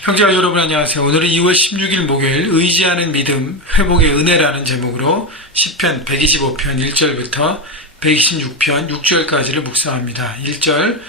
형제와 여러분 안녕하세요. 오늘은 2월 16일 목요일 의지하는 믿음 회복의 은혜라는 제목으로 10편 125편 1절부터 126편 6절까지를 묵상합니다. 1절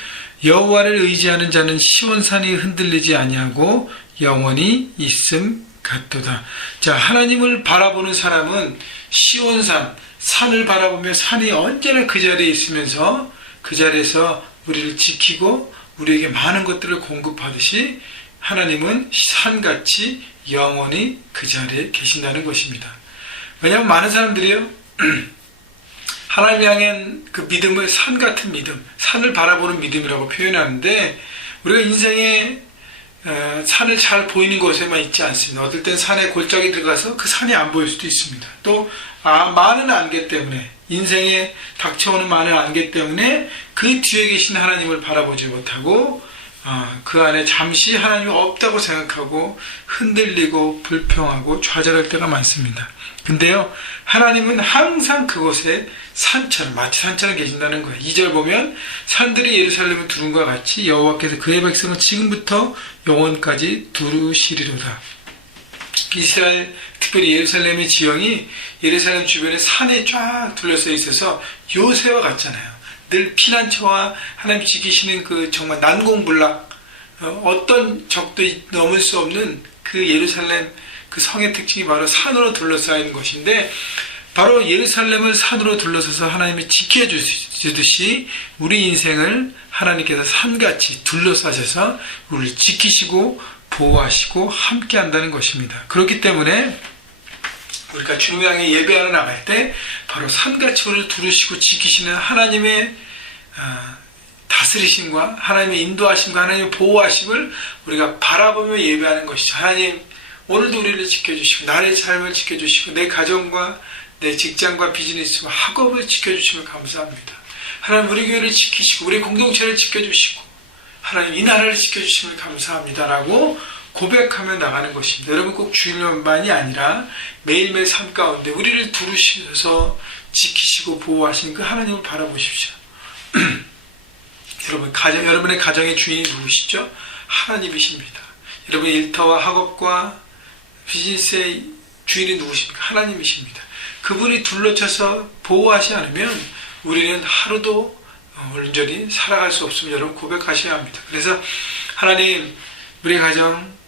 여호와를 의지하는 자는 시온산이 흔들리지 아니하고 영원히 있음 같도다. 자, 하나님을 바라보는 사람은 시온산 산을 바라보며 산이 언제나 그 자리에 있으면서 그 자리에서 우리를 지키고 우리에게 많은 것들을 공급하듯이 하나님은 산같이 영원히 그 자리에 계신다는 것입니다. 왜냐하면 많은 사람들이요, 하나님 향한 그 믿음을 산 같은 믿음, 산을 바라보는 믿음이라고 표현하는데, 우리가 인생에 어, 산을 잘 보이는 곳에만 있지 않습니다. 어떨 땐 산에 골짜기 들어가서 그 산이 안 보일 수도 있습니다. 또, 아, 많은 안개 때문에, 인생에 닥쳐오는 많은 안개 때문에 그 뒤에 계신 하나님을 바라보지 못하고, 아, 그 안에 잠시 하나님이 없다고 생각하고 흔들리고 불평하고 좌절할 때가 많습니다. 근데요, 하나님은 항상 그곳에 산처럼, 마치 산처럼 계신다는 거예요. 2절 보면, 산들이 예루살렘을 두른 것 같이 여호와께서 그의 백성을 지금부터 영원까지 두르시리로다. 이스라엘, 특별히 예루살렘의 지형이 예루살렘 주변에 산에 쫙 둘러싸여 있어서 요새와 같잖아요. 늘 피난처와 하나님 지키시는 그 정말 난공불락 어, 어떤 적도 넘을 수 없는 그 예루살렘 그 성의 특징이 바로 산으로 둘러싸인 것인데 바로 예루살렘을 산으로 둘러서서 하나님이 지켜주듯이 우리 인생을 하나님께서 산같이 둘러싸셔서 우리를 지키시고 보호하시고 함께 한다는 것입니다. 그렇기 때문에 우리가 주님 향해 예배하러 나갈 때 바로 우리를 두르시고 지키시는 하나님의 아, 다스리심과 하나님의 인도하심과 하나님의 보호하심을 우리가 바라보며 예배하는 것이죠. 하나님 오늘도 우리를 지켜주시고 나의 삶을 지켜주시고 내 가정과 내 직장과 비즈니스와 학업을 지켜주시면 감사합니다. 하나님 우리 교회를 지키시고 우리 공동체를 지켜주시고 하나님 이 나라를 지켜주시면 감사합니다라고 고백하며 나가는 것입니다. 여러분 꼭 주일만이 아니라 매일매일 삶 가운데 우리를 두루셔서 지키시고 보호하시는 그 하나님을 바라보십시오. 여러분 가정 여러분의 가정의 주인이 누구시죠? 하나님이십니다. 여러분 일터와 학업과 비즈니스의 주인이 누구십니까? 하나님이십니다. 그분이 둘러쳐서 보호하지 않으면 우리는 하루도 온전히 살아갈 수 없음을 여러분 고백하셔야 합니다. 그래서 하나님 우리 가정,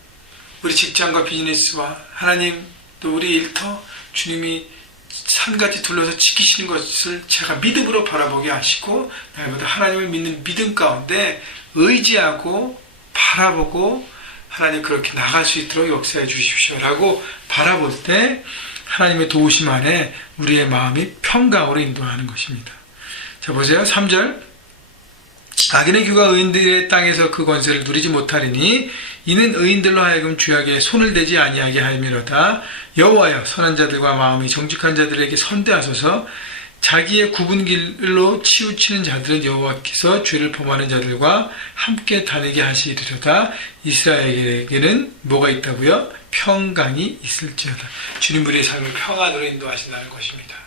우리 직장과 비즈니스와 하나님 또 우리 일터 주님이 산같이 둘러서 지키시는 것을 제가 믿음으로 바라보게 하시고 날마다 하나님을 믿는 믿음 가운데 의지하고 바라보고 하나님 그렇게 나갈 수 있도록 역사해 주십시오라고 바라볼 때 하나님의 도우심 안에 우리의 마음이 평강으로 인도하는 것입니다. 자 보세요. 3절 악인의 규가 의인들의 땅에서 그 권세를 누리지 못하리니 이는 의인들로 하여금 주약에 손을 대지 아니하게 하미로다. 여호와여 선한 자들과 마음이 정직한 자들에게 선대하소서. 자기의 굽은 길로 치우치는 자들은 여호와께서 죄를 범하는 자들과 함께 다니게 하시리로다. 이스라엘에게는 뭐가 있다고요? 평강이 있을지어다. 주님 우리의 삶을 평안으로 인도하신다는 것입니다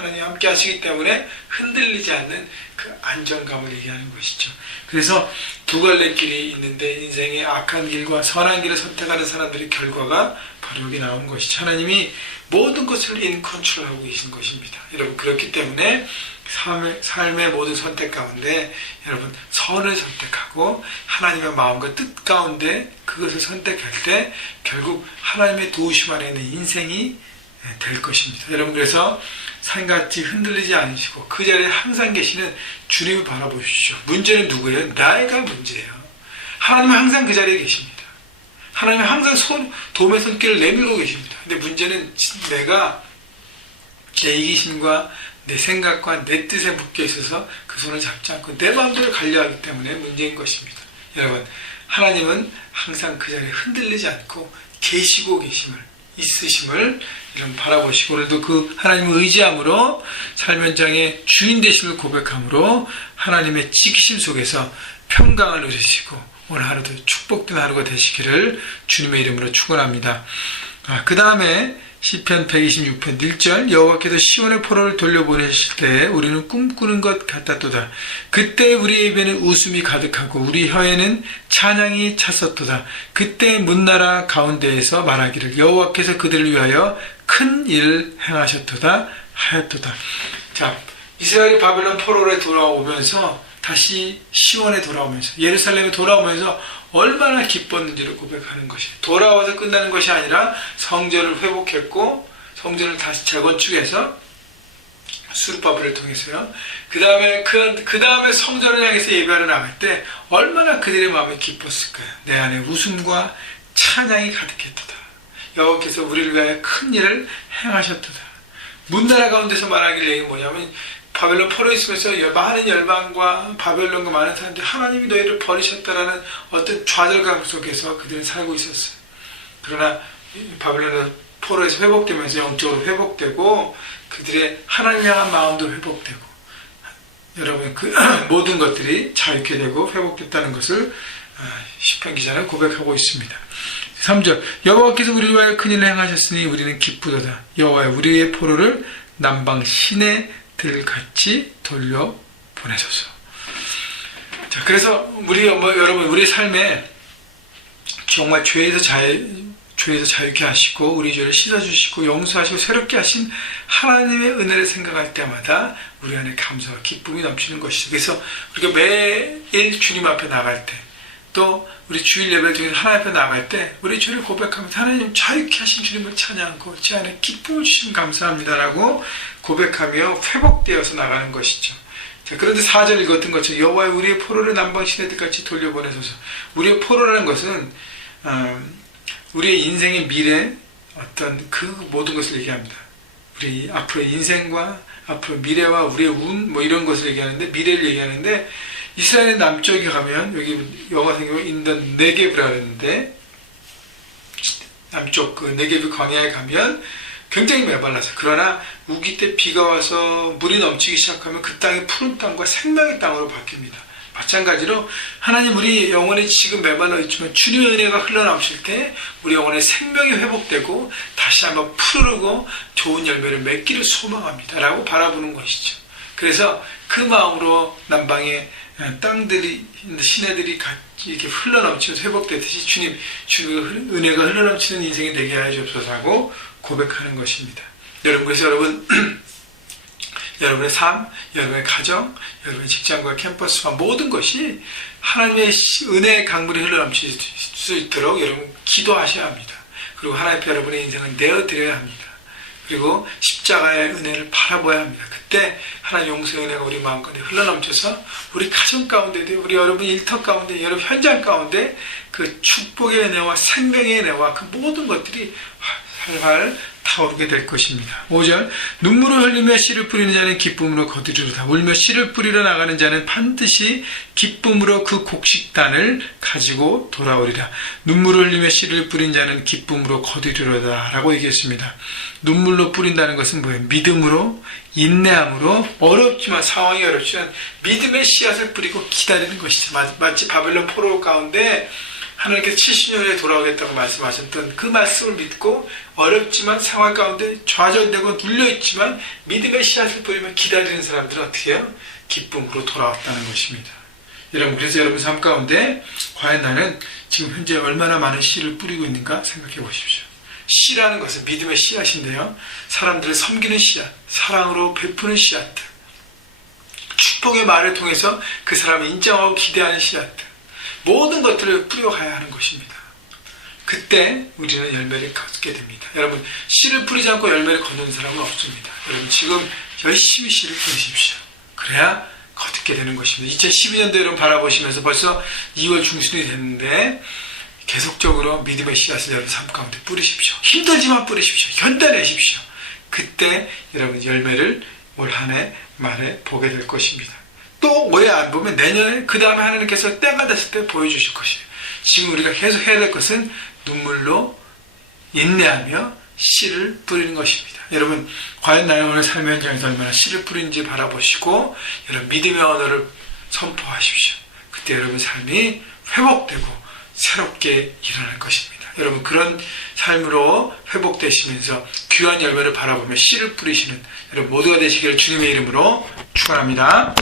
하나님 함께 하시기 때문에 흔들리지 않는 그 안정감을 얘기하는 것이죠 그래서 두 갈래 길이 있는데 인생의 악한 길과 선한 길을 선택하는 사람들의 결과가 바로 여기 나온 것이죠 하나님이 모든 것을 인컨트롤하고 계신 것입니다. 여러분 그렇기 때문에 삶의, 삶의 모든 선택 가운데 여러분 선을 선택하고 하나님의 마음과 뜻 가운데 그것을 선택할 때 결국 하나님의 도우심 안에 있는 인생이 될 것입니다. 여러분 그래서 산같이 흔들리지 않으시고 그 자리에 항상 계시는 주님을 바라보십시오. 문제는 누구예요? 나이가 문제예요. 하나님은 항상 그 자리에 계십니다. 하나님은 항상 손, 도움의 손길을 내밀고 계십니다. 근데 문제는 내가 내 이기심과 내 생각과 내 뜻에 묶여 있어서 그 손을 잡지 않고 내 마음대로 가려하기 때문에 문제인 것입니다. 여러분, 하나님은 항상 그 자리에 흔들리지 않고 계시고 계심을, 있으심을 이런 바라보시고 오늘도 그 하나님을 의지함으로 삶 현장의 주인 되심을 고백함으로 하나님의 지키심 속에서 평강을 누리시고 오늘 하루도 축복된 하루가 되시기를 주님의 이름으로 축원합니다. 아, 그 다음에 시편 126편 1절 여호와께서 시온의 포로를 돌려보내실 때 우리는 꿈꾸는 것 같았도다. 그때 우리 입에는 웃음이 가득하고 우리 혀에는 찬양이 찼었도다. 그때 문나라 가운데에서 말하기를 여호와께서 그들을 위하여 큰 일을 행하셨도다 하였도다. 자, 이스라엘이 바벨론 포로에 돌아오면서 다시 시온에 돌아오면서 예루살렘에 돌아오면서 얼마나 기뻤는지를 고백하는 것이 돌아와서 끝나는 것이 아니라 성전을 회복했고 성전을 다시 재건축해서 수르바벨을 통해서요. 그 다음에 그, 그 다음에 성전을 향해서 예배하러 나갈 때 얼마나 그들의 마음이 기뻤을까요? 내 안에 웃음과 찬양이 가득했도다. 여호와께서 우리를 위하여 큰 일을 행하셨도다. 문나라 가운데서 말하길 얘기 뭐냐면 바벨론 포로에 있으면서 많은 열방과 바벨론과 많은 사람들이 하나님이 너희를 버리셨다라는 어떤 좌절감 속에서 그들은 살고 있었어요. 그러나 바벨론은 포로에서 회복되면서 영적으로 회복되고 그들의 하나님 향한 마음도 회복되고 여러분 그 모든 것들이 자유케 되고 회복됐다는 것을 시편 기자는 고백하고 있습니다. 3절 여호와께서 위하여 큰일을 행하셨으니 우리는 기쁘도다. 여호와여 우리의 포로를 남방 시내 들 같이 돌려 보내소서. 자, 그래서 우리 뭐, 여러분 우리 삶에 정말 죄에서 자유 죄에서 자유케 하시고 우리 죄를 씻어주시고 용서하시고 새롭게 하신 하나님의 은혜를 생각할 때마다 우리 안에 감사와 기쁨이 넘치는 것이죠. 그래서 우리가 매일 주님 앞에 나갈 때 또 우리 주일 예배 중에 하나님 앞에 나갈 때 우리 죄를 고백하면서 하나님 자유케 하신 주님을 찬양하고 제 안에 기쁨을 주시면 감사합니다라고 고백하며 회복되어서 나가는 것이죠. 자, 그런데 4절 읽었던 것처럼 여호와의 우리의 포로를 남방 시내들같이 돌려보내소서. 우리의 포로라는 것은 음, 우리의 인생의 미래 어떤 그 모든 것을 얘기합니다. 우리 앞으로의 인생과 앞으로 미래와 우리의 운 뭐 이런 것을 얘기하는데 미래를 얘기하는데 이스라엘 남쪽에 가면 여기 영어 생기면 인던 네게브라 그러는데 남쪽 그 네게브 광야에 가면 굉장히 메발라서 그러나 우기 때 비가 와서 물이 넘치기 시작하면 그 땅이 푸른 땅과 생명의 땅으로 바뀝니다. 마찬가지로 하나님 우리 영혼이 지금 메말라 있지만 주님의 은혜가 흘러넘칠 때 우리 영혼의 생명이 회복되고 다시 한번 푸르고 좋은 열매를 맺기를 소망합니다. 라고 바라보는 것이죠. 그래서 그 마음으로 남방의 땅들이 시내들이 이렇게 흘러넘치면서 회복되듯이 주님 주님의 은혜가 흘러넘치는 인생이 되게 하여 주옵소서 하고 고백하는 것입니다. 여러분 그래서 여러분 여러분의 삶, 여러분의 가정, 여러분의 직장과 캠퍼스와 모든 것이 하나님의 은혜의 강물이 흘러넘칠 수 있도록 여러분 기도하셔야 합니다. 그리고 하나님 앞에 여러분의 인생을 내어드려야 합니다. 그리고 십자가의 은혜를 바라봐야 합니다. 그때 하나님 용서의 은혜가 우리 마음 가운데 흘러넘쳐서 우리 가정 가운데도 우리 여러분 일터 가운데 여러분 현장 가운데 그 축복의 은혜와 생명의 은혜와 그 모든 것들이 활활 타오르게 될 것입니다. 5절 눈물을 흘리며 씨를 뿌리는 자는 기쁨으로 거두리로다. 울며 씨를 뿌리러 나가는 자는 반드시 기쁨으로 그 곡식단을 가지고 돌아오리라. 눈물을 흘리며 씨를 뿌린 자는 기쁨으로 거두리로다. 라고 얘기했습니다. 눈물로 뿌린다는 것은 뭐예요? 믿음으로 인내함으로 어렵지만 상황이 어렵지만 믿음의 씨앗을 뿌리고 기다리는 것이죠. 마치 바벨론 포로 가운데 하나님께서 70년에 돌아오겠다고 말씀하셨던 그 말씀을 믿고 어렵지만 생활 가운데 좌절되고 눌려있지만 믿음의 씨앗을 뿌리며 기다리는 사람들은 어떻게 해요? 기쁨으로 돌아왔다는 것입니다. 여러분 그래서 여러분 삶 가운데 과연 나는 지금 현재 얼마나 많은 씨를 뿌리고 있는가 생각해 보십시오. 씨라는 것은 믿음의 씨앗인데요. 사람들을 섬기는 씨앗, 사랑으로 베푸는 씨앗들, 축복의 말을 통해서 그 사람을 인정하고 기대하는 씨앗들, 모든 것들을 뿌려가야 하는 것입니다. 그때 우리는 열매를 거두게 됩니다. 여러분, 씨를 뿌리지 않고 열매를 거두는 사람은 없습니다. 여러분, 지금 열심히 씨를 뿌리십시오. 그래야 거두게 되는 것입니다. 2012년도 여러분 바라보시면서 벌써 2월 중순이 됐는데, 계속적으로 믿음의 씨앗을 여러분 삶 가운데 뿌리십시오. 힘들지만 뿌리십시오. 견뎌내십시오. 그때 여러분 열매를 올 한 해 말에 보게 될 것입니다. 또 올해 안 보면 내년에 그 다음에 하나님께서 때가 됐을 때 보여주실 것이에요. 지금 우리가 계속 해야 될 것은 눈물로 인내하며 씨를 뿌리는 것입니다. 여러분 과연 나의 오늘 삶의 현장에서 얼마나 씨를 뿌리는지 바라보시고 여러분 믿음의 언어를 선포하십시오. 그때 여러분 삶이 회복되고 새롭게 일어날 것입니다. 여러분 그런 삶으로 회복되시면서 귀한 열매를 바라보며 씨를 뿌리시는 여러분 모두가 되시기를 주님의 이름으로 축원합니다.